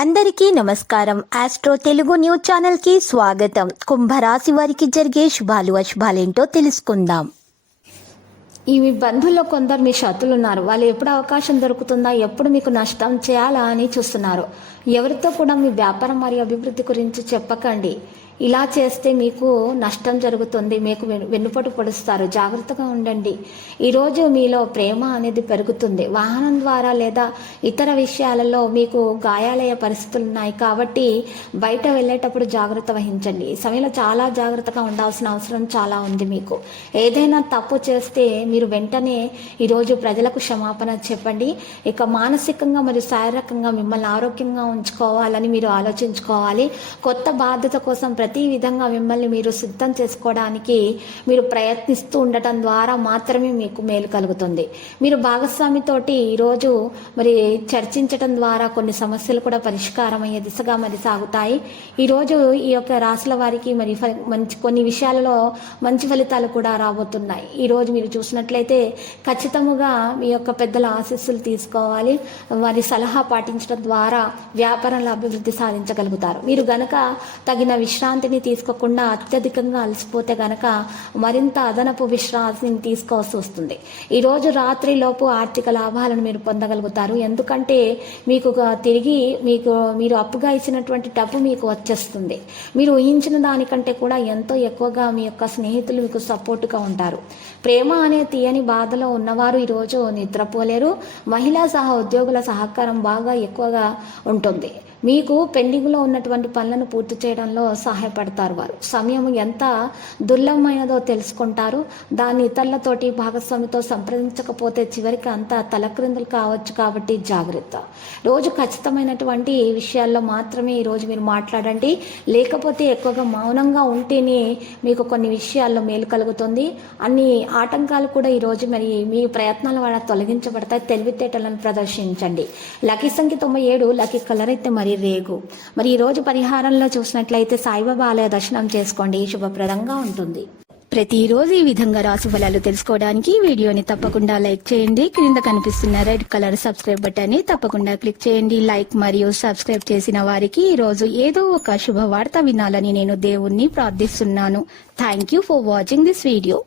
అందరికీ నమస్కారం. Astro Telugu news channel కి స్వాగతం. కుంభరాశి వారికి జరిగే శుభాలు అశుభాలేంటో తెలుసుకుందాం. ఈ మీ బంధువుల్లో కొందరు మీ శత్రులు ఉన్నారు. వాళ్ళు ఎప్పుడు అవకాశం దొరుకుతుందా, ఎప్పుడు మీకు నష్టం చేయాలా అని చూస్తున్నారు. ఎవరితో కూడా మీ వ్యాపారం మరియు అభివృద్ధి గురించి చెప్పకండి. ఇలా చేస్తే మీకు నష్టం జరుగుతుంది, మీకు వెన్నుపోటు పొడుస్తారు. జాగ్రత్తగా ఉండండి. ఈరోజు మీలో ప్రేమ అనేది పెరుగుతుంది. వాహనం ద్వారా లేదా ఇతర విషయాలలో మీకు గాయాలయ్యే పరిస్థితులు ఉన్నాయి కాబట్టి బయట వెళ్ళేటప్పుడు జాగ్రత్త వహించండి. ఈ సమయంలో చాలా జాగ్రత్తగా ఉండాల్సిన అవసరం చాలా ఉంది. మీకు ఏదైనా తప్పు చేస్తే మీరు వెంటనే ఈరోజు ప్రజలకు క్షమాపణ చెప్పండి. ఇక మానసికంగా మరియు శారీరకంగా మిమ్మల్ని ఆరోగ్యంగా ఉంచుకోవాలని మీరు ఆలోచించుకోవాలి. కొత్త బాధ్యత కోసం ప్రతి విధంగా మిమ్మల్ని మీరు సిద్ధం చేసుకోవడానికి మీరు ప్రయత్నిస్తూ ఉండటం ద్వారా మాత్రమే మీకు మేలు కలుగుతుంది. మీరు భాగస్వామితోటి ఈరోజు మరి చర్చించటం ద్వారా కొన్ని సమస్యలు కూడా పరిష్కారం అయ్యే దిశగా మరి సాగుతాయి. ఈరోజు ఈ యొక్క రాశుల వారికి మరి కొన్ని విషయాలలో మంచి ఫలితాలు కూడా రాబోతున్నాయి. ఈరోజు మీరు చూసినట్లయితే ఖచ్చితంగా మీ యొక్క పెద్దల ఆశీస్సులు తీసుకోవాలి. వారి సలహా పాటించడం ద్వారా వ్యాపారంలో అభివృద్ధి సాధించగలుగుతారు. మీరు గనక తగిన విశ్రాంతిని తీసుకోకుండా అత్యధికంగా అలసిపోతే గనక మరింత అదనపు విశ్రాంతిని తీసుకోవాల్సి వస్తుంది. ఈరోజు రాత్రి లోపు ఆర్థిక లాభాలను మీరు పొందగలుగుతారు. ఎందుకంటే మీకు తిరిగి మీరు అప్పుగా ఇచ్చినటువంటి డబ్బు మీకు వచ్చేస్తుంది. మీరు ఊహించిన దానికంటే కూడా ఎంతో ఎక్కువగా మీ యొక్క స్నేహితులు మీకు సపోర్టుగా ఉంటారు. ప్రేమ అనే తీయని బాధలో ఉన్నవారు ఈరోజు నిద్రపోలేరు. మహిళా ఉద్యోగుల సహకారం బాగా ఎక్కువగా ఉంటుంది. మీకు పెండింగ్లో ఉన్నటువంటి పనులను పూర్తి చేయడంలో సహాయపడతారు. వారు సమయం ఎంత దుర్లభమైనదో తెలుసుకుంటారు. దాన్ని ఇతరులతోటి భాగస్వామితో సంప్రదించకపోతే చివరికి అంతా తలక్రిందులు కావచ్చు. కాబట్టి జాగ్రత్త. రోజు ఖచ్చితమైనటువంటి విషయాల్లో మాత్రమే ఈరోజు మీరు మాట్లాడండి. లేకపోతే ఎక్కువగా మౌనంగా ఉంటేనే మీకు కొన్ని విషయాల్లో మేలు కలుగుతుంది. అన్ని ఆటంకాలు కూడా ఈరోజు మరి మీ ప్రయత్నాల వల్ల తొలగించబడతాయి. తెలివితేటలను ప్రదర్శించండి. లక్కీ సంఖ్య 97, లక్కీ కలర్ అయితే మరి రేగు. మరి ఈరోజు పరిహారంలో చూసినట్లయితే సాయిబాబా ఆలయ దర్శనం చేసుకోండి, శుభప్రదంగా ఉంటుంది. ప్రతిరోజు ఈ విధంగా రాశి ఫలాలు తెలుసుకోవడానికి వీడియోని తప్పకుండా లైక్ చేయండి. క్రింద కనిపిస్తున్న రెడ్ కలర్ సబ్స్క్రైబ్ బటన్ ని తప్పకుండా క్లిక్ చేయండి. లైక్ మరియు సబ్స్క్రైబ్ చేసిన వారికి ఈ రోజు ఏదో ఒక శుభవార్త వినాలని నేను దేవుణ్ణి ప్రార్థిస్తున్నాను. Thank you for watching this video.